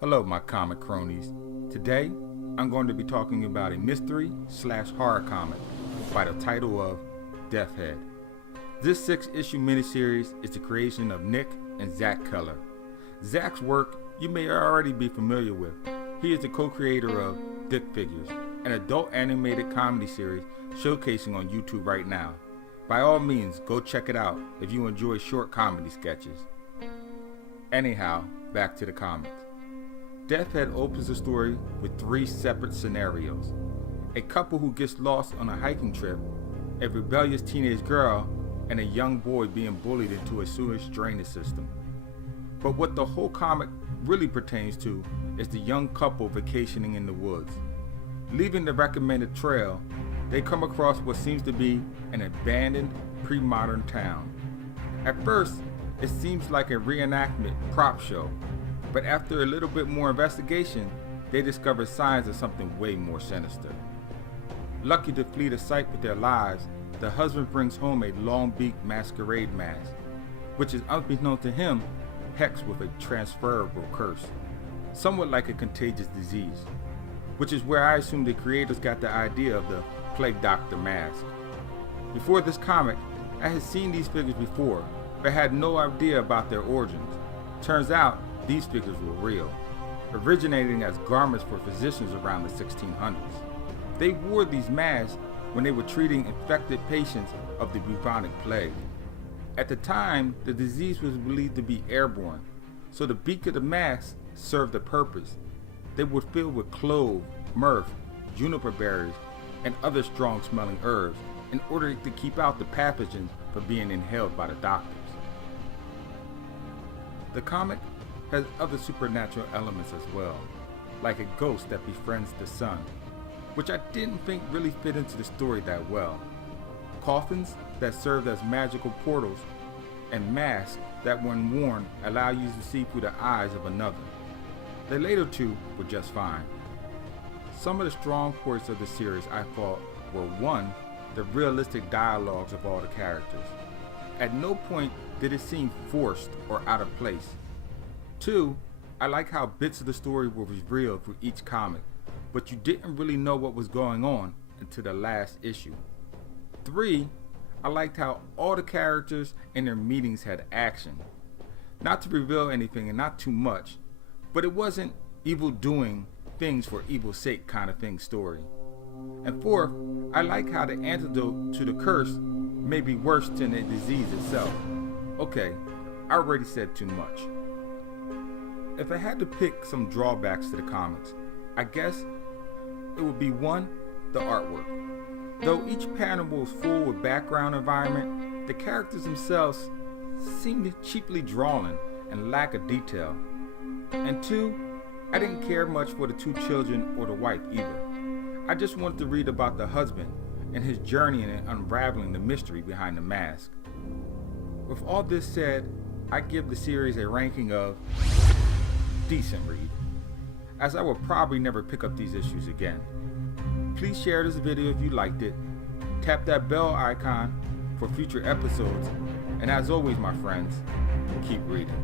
Hello, my comic cronies. Today, I'm going to be talking about a mystery/horror comic by the title of Deathhead. This 6-issue miniseries is the creation of Nick and Zach Keller. Zach's work you may already be familiar with. He is the co-creator of Dick Figures, an adult animated comedy series showcasing on YouTube right now. By all means, go check it out if you enjoy short comedy sketches. Anyhow, back to the comics. Deathhead opens the story with 3 separate scenarios. A couple who gets lost on a hiking trip, a rebellious teenage girl, and a young boy being bullied into a sewage drainage system. But what the whole comic really pertains to is the young couple vacationing in the woods. Leaving the recommended trail, they come across what seems to be an abandoned pre-modern town. At first, it seems like a reenactment prop show, but after a little bit more investigation, they discover signs of something way more sinister. Lucky to flee the site with their lives, the husband brings home a long-beaked masquerade mask, which is unbeknownst to him, hexed with a transferable curse, somewhat like a contagious disease, which is where I assume the creators got the idea of the Plague Doctor mask. Before this comic, I had seen these figures before, but had no idea about their origins. Turns out, these figures were real, originating as garments for physicians around the 1600s. They wore these masks when they were treating infected patients of the bubonic plague. At the time, the disease was believed to be airborne, so the beak of the mask served a purpose. They were filled with clove, myrrh, juniper berries, and other strong-smelling herbs in order to keep out the pathogens from being inhaled by the doctors. The comic has other supernatural elements as well, like a ghost that befriends the sun, which I didn't think really fit into the story that well, coffins that served as magical portals, and masks that when worn allow you to see through the eyes of another. The later two were just fine. Some of the strong points of the series I thought were 1, the realistic dialogues of all the characters. At no point did it seem forced or out of place. 2, I like how bits of the story were revealed for each comic, but you didn't really know what was going on until the last issue. 3, I liked how all the characters and their meetings had action. Not to reveal anything and not too much, but it wasn't evil doing things for evil's sake kind of thing story. And 4th, I like how the antidote to the curse may be worse than the disease itself. Okay, I already said too much. If I had to pick some drawbacks to the comics, I guess it would be 1, the artwork. Though each panel was full with background environment, the characters themselves seemed cheaply drawn and lack of detail. And 2, I didn't care much for the 2 children or the wife either. I just wanted to read about the husband and his journey in unraveling the mystery behind the mask. With all this said, I give the series a ranking of decent read, as I will probably never pick up these issues again. Please share this video if you liked it, tap that bell icon for future episodes, and as always my friends, keep reading.